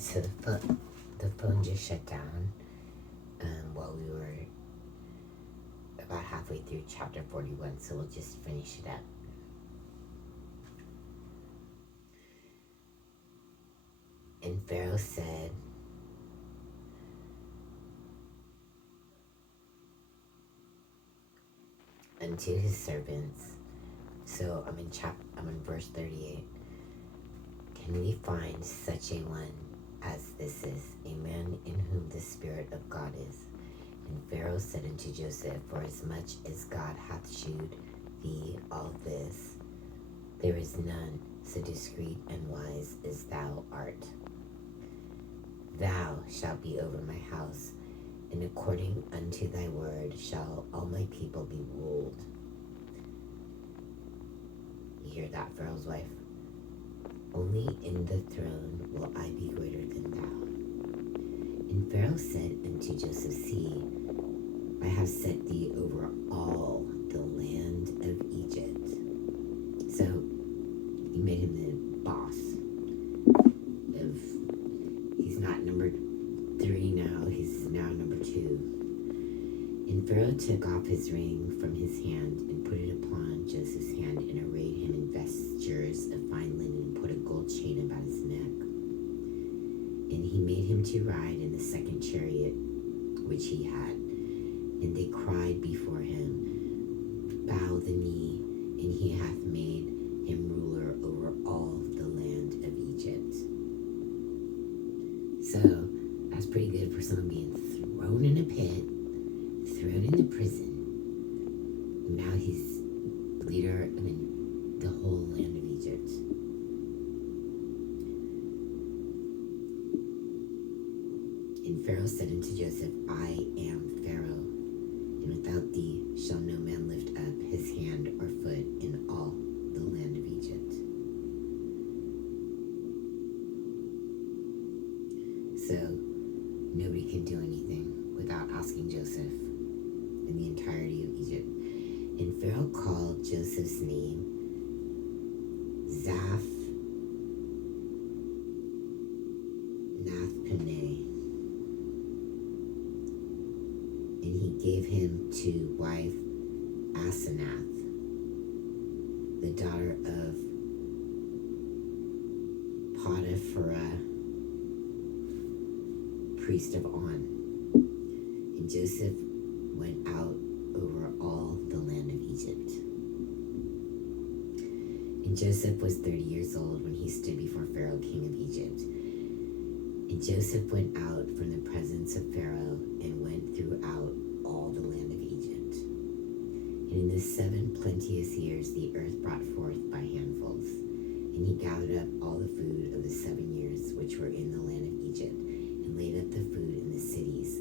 So the phone just shut down while we were about halfway through chapter 41, so we'll just finish it up. And Pharaoh said, unto his servants, so I'm in verse 38. Can we find such a one as this is, a man in whom the Spirit of God is? And Pharaoh said unto Joseph, for as much as God hath shewed thee all this, there is none so discreet and wise as thou art. Thou shalt be over my house, and according unto thy word shall all my people be ruled. You hear that, Pharaoh's wife? Only in the throne will I be greater than thou. And Pharaoh said unto Joseph, see, I have set thee over all the land of Egypt. So he made him the boss of, he's not number 3 now, he's now number 2. And Pharaoh took off his ring from his hand and put it upon Joseph's hand and arrayed him in vestures of fine linen and put a gold chain about his neck. And he made him to ride in the second chariot which he had. And they cried before him, bow the knee, and he hath made him ruler over all the land of Egypt. So that's pretty good for someone being thrown in a pit, thrown into prison. Now he's leader of the whole land of Egypt. And Pharaoh said unto Joseph, I am Pharaoh, and without thee shall no man lift up his hand or foot in all the land of Egypt. So nobody could do anything without asking Joseph in the entirety of Egypt. And Pharaoh called Joseph's name Zaphnath-Paneah. And he gave him to wife Asenath, the daughter of Potiphar, priest of On. And Joseph went out over all the land of Egypt. And Joseph was 30 years old when he stood before Pharaoh, king of Egypt. And Joseph went out from the presence of Pharaoh and went throughout all the land of Egypt. And in the 7 plenteous years the earth brought forth by handfuls. And he gathered up all the food of the 7 years which were in the land of Egypt, and laid up the food in the cities,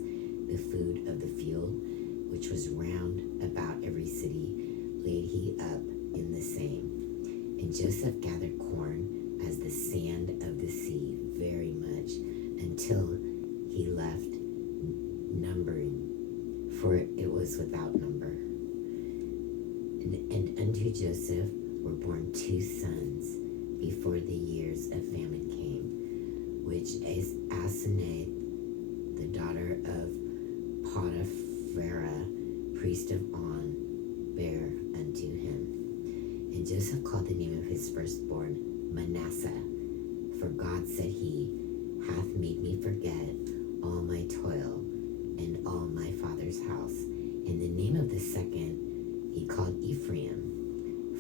the food of the field, which was round about every city, laid he up in the same. And Joseph gathered corn as the sand of the sea, very much, until he left numbering, for it was without number. And unto Joseph were born 2 sons before the years of famine came, which is Asenath, the daughter of Potiphar, priest of On, bare unto him. And Joseph called the name of his firstborn Manasseh, for God, said he, hath made me forget all my toil and all my father's house. And the name of the second he called Ephraim,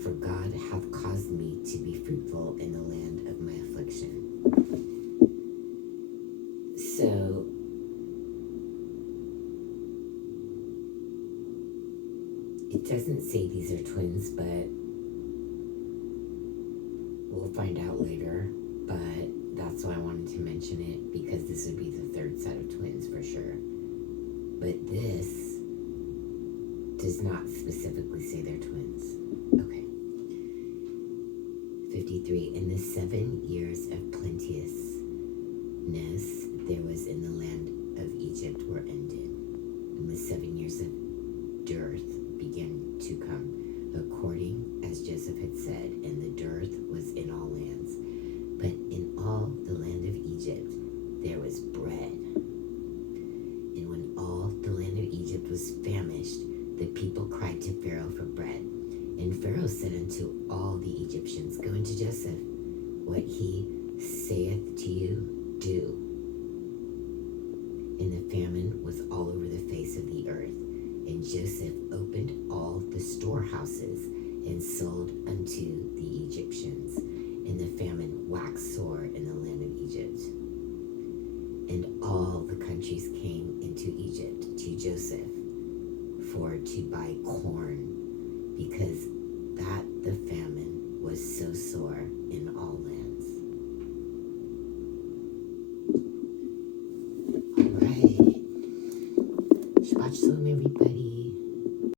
for God hath caused me to be fruitful in the land of my affliction. So it doesn't say these are twins, but we'll find out later. But that's why I wanted to mention it, because this would be the 3rd set of twins for sure. But this does not specifically say they're twins. Okay. 53. In the 7 years of plenteousness there was in the land of Egypt were ended, and the 7 years of dearth began to come, according as Joseph had said, and the dearth was in all lands. But in all the land of Egypt unto Joseph, what he saith to you, do. And the famine was all over the face of the earth. And Joseph opened all the storehouses and sold unto the Egyptians. And the famine waxed sore in the land of Egypt. And all the countries came into Egypt to Joseph for to buy corn